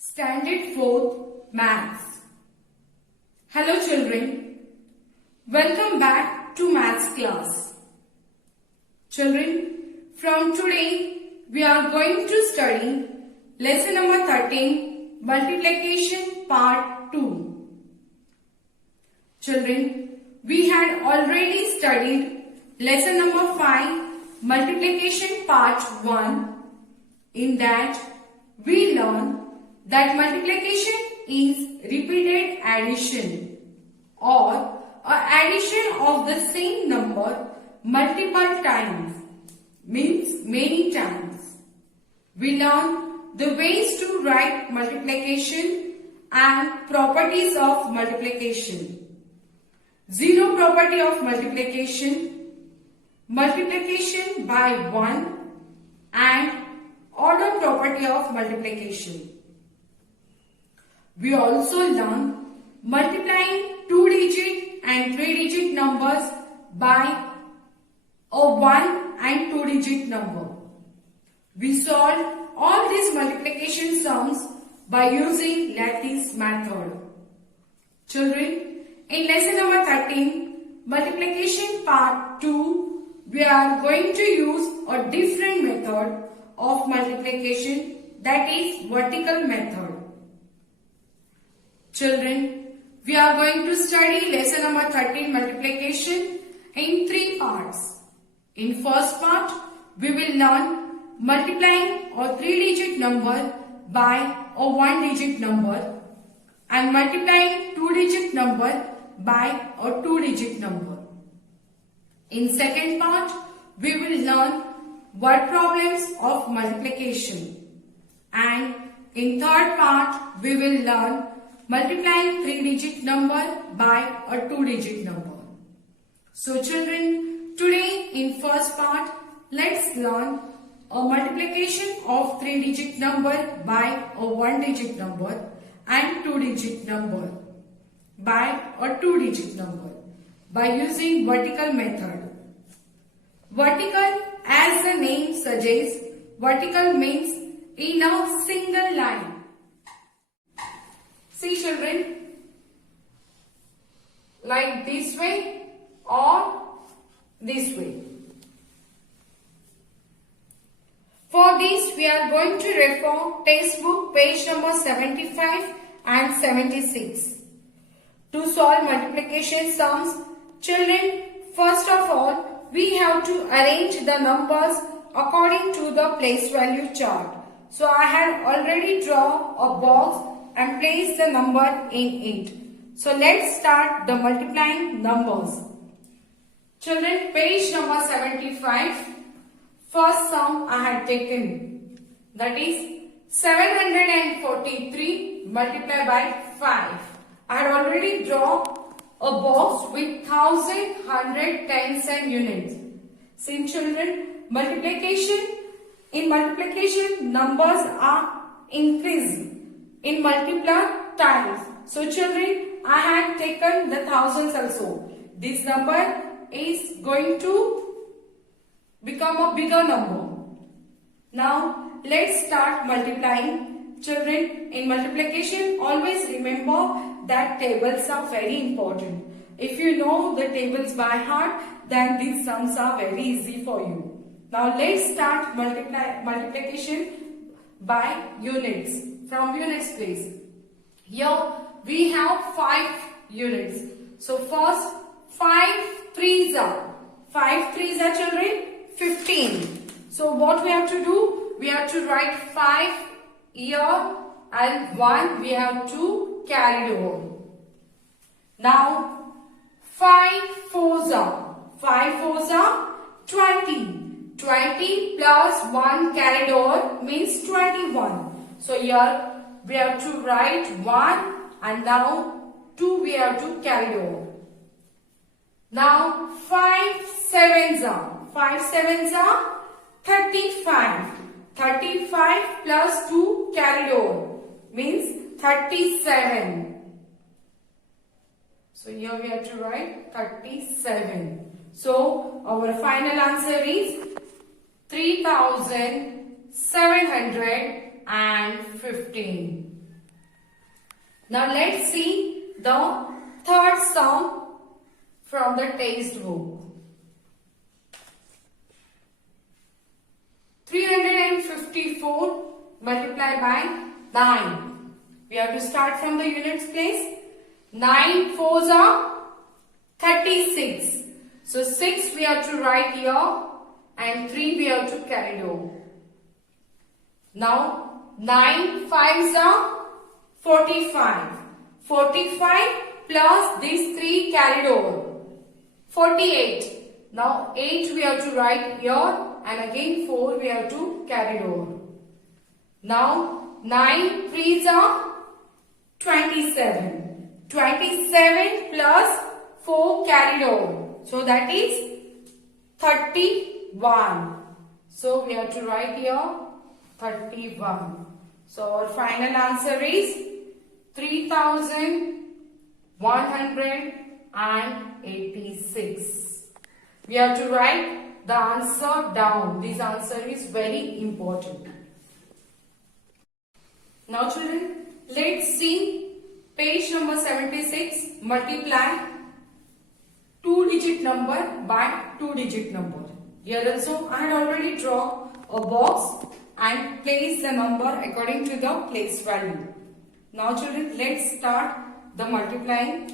Standard 4th Maths. Hello children, welcome back to Maths class. Children, from today we are going to study lesson number 13, multiplication part 2. Children, we had already studied lesson number 5, multiplication part 1. In that, we learned that multiplication is repeated addition or addition of the same number multiple times, means many times. We learn the ways to write multiplication and properties of multiplication. Zero property of multiplication, multiplication by 1 and order property of multiplication. We also learn multiplying 2-digit and 3-digit numbers by a 1 and 2-digit number. We solved all these multiplication sums by using lattice method. Children, in lesson number 13, multiplication part 2, we are going to use a different method of multiplication, that is vertical method. Children, we are going to study lesson number 13 multiplication in 3 parts. In first part, we will learn multiplying a 3-digit number by a 1-digit number and multiplying 2-digit number by a 2-digit number. In second part, we will learn word problems of multiplication, and in third part, we will learn multiplying 3-digit number by a 2-digit number. So children, today in first part, let's learn a multiplication of 3-digit number by a 1-digit number and 2-digit number by a 2-digit number by using vertical method. Vertical, as the name suggests, vertical means in a single line. See children, like this way or this way. For this, we are going to refer textbook page number 75 and 76. To solve multiplication sums, children, first of all, we have to arrange the numbers according to the place value chart. So I had already drawn a box and place the number in it. So let's start the multiplying numbers. Children, page number 75. First sum I had taken, that is 743 multiplied by 5. I had already drawn a box with 1000, 100, tens and units. Since children, in multiplication numbers are increasing in multiple times. So children, I had taken the thousands also. This number is going to become a bigger number. Now let's start multiplying. Children, in multiplication, always remember that tables are very important. If you know the tables by heart, then these sums are very easy for you. Now let's start multiplication by units. From units place. Here we have 5 units. So first 5 threes are. 5 threes are children 15. So what we have to do? We have to write 5 here and 1 we have to carry over. Now 5 fours are. 5 fours are 20. 20 plus 1 carried over means 21. So here we have to write 1 and now 2 we have to carry over. Now 5 sevens are. 5 sevens are 35. 35 plus 2 carried over means 37. So here we have to write 37. So our final answer is 3715. Now let's see the third sum from the textbook. 354 multiplied by 9. We have to start from the units place. 9 fours are 36. So 6 we have to write here and 3 we have to carry over. Now 9 fives are 45. 45 plus these 3 carried over. 48. Now 8 we have to write here and again 4 we have to carry over. Now 9 threes are 27. 27 plus 4 carried over. So that is 31. So we have to write here 31. So our final answer is 3186. We have to write the answer down. This answer is very important. Now children, let's see page number 76. Multiply 2-digit number by 2-digit number. Here also I had already drawn a box and place the number according to the place value. Now children, let's start the multiplying.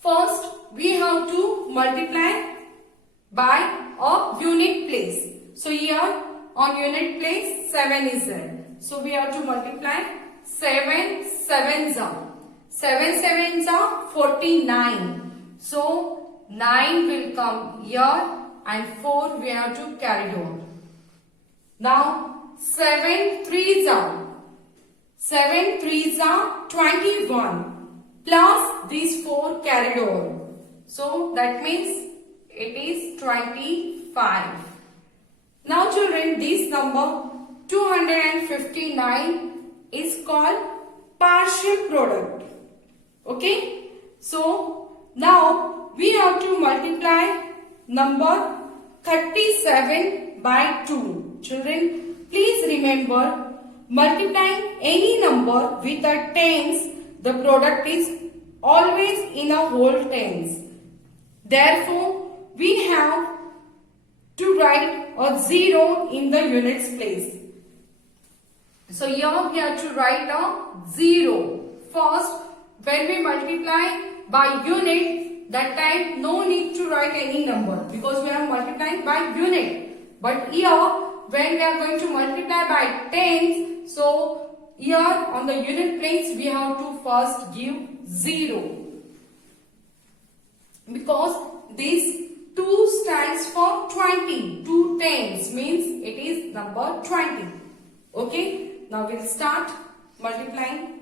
First, we have to multiply by a unit place. So here on unit place 7 is there. So we have to multiply 7 sevens are. 7 sevens are 49. So 9 will come here and 4 we have to carry over. Now 7 threes are. 7 threes are 21 plus these 4 carried over. So that means it is 25. Now children, this number 259 is called partial product. Okay. So now we have to multiply number 37 by 2. Children, please remember, multiplying any number with a tens, the product is always in a whole tens. Therefore, we have to write a 0 in the units place. So here we have to write a 0. First, when we multiply by unit, that time no need to write any number because we are multiplying by unit. But here, when we are going to multiply by tens, so here on the unit place we have to first give 0. Because this 2 stands for 20. 2 tens means it is number 20. Okay. Now we'll start multiplying.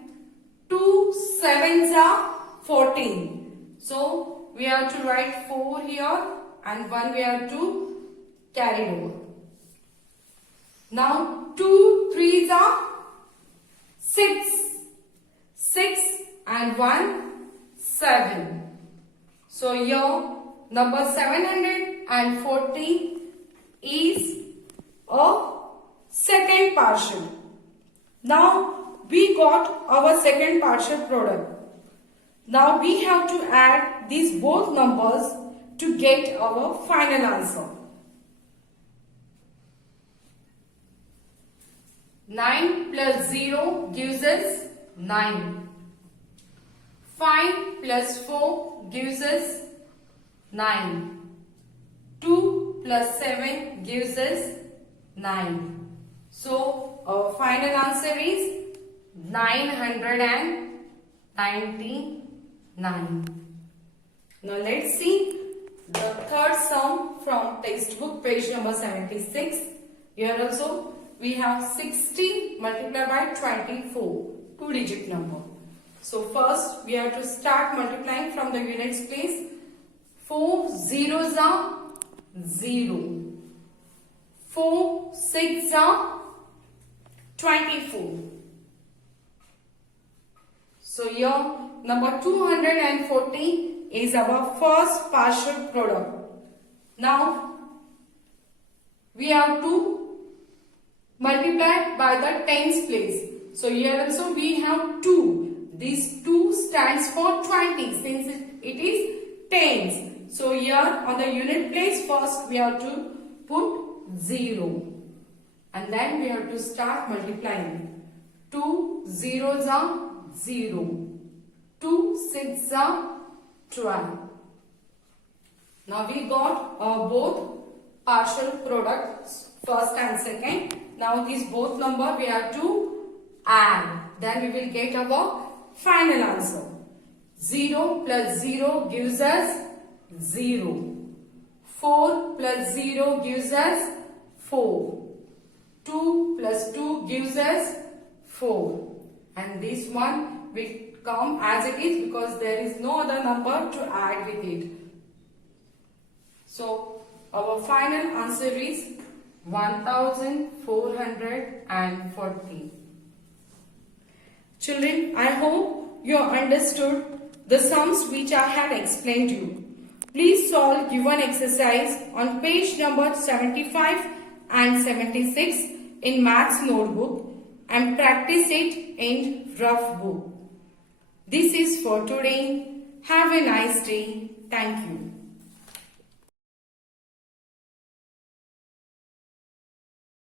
2 sevens are 14. So we have to write 4 here and 1 we have to carry over. Now 2 threes are 6. 6 and 1 7. So here number 714 is a second partial. Now we got our second partial product. Now we have to add these both numbers to get our final answer. 9 plus 0 gives us 9. 5 plus 4 gives us 9. 2 plus 7 gives us 9. So our final answer is 999. Now let's see the third sum from textbook page number 76. Here also we have 60 multiplied by 24, 2-digit number. So first we have to start multiplying from the units place. 4 zeros are 0. 4 6 are 24. So here number 240 is our first partial product. Now we have to multiplied by the tens place. So here also we have 2. This 2 stands for 20 since it is tens. So here on the unit place first we have to put 0. And then we have to start multiplying. 2 zeros are 0. 2 6s are 12. Now we got both partial products, first and second. Now these both number we have to add. Then we will get our final answer. 0 plus 0 gives us 0. 4 plus 0 gives us 4. 2 plus 2 gives us 4. And this one will come as it is because there is no other number to add with it. So our final answer is 1440. Children, I hope you have understood the sums which I had explained you. Please solve given exercise on page number 75 and 76 in Maths notebook and practice it in rough book. This is for today. Have a nice day. Thank you.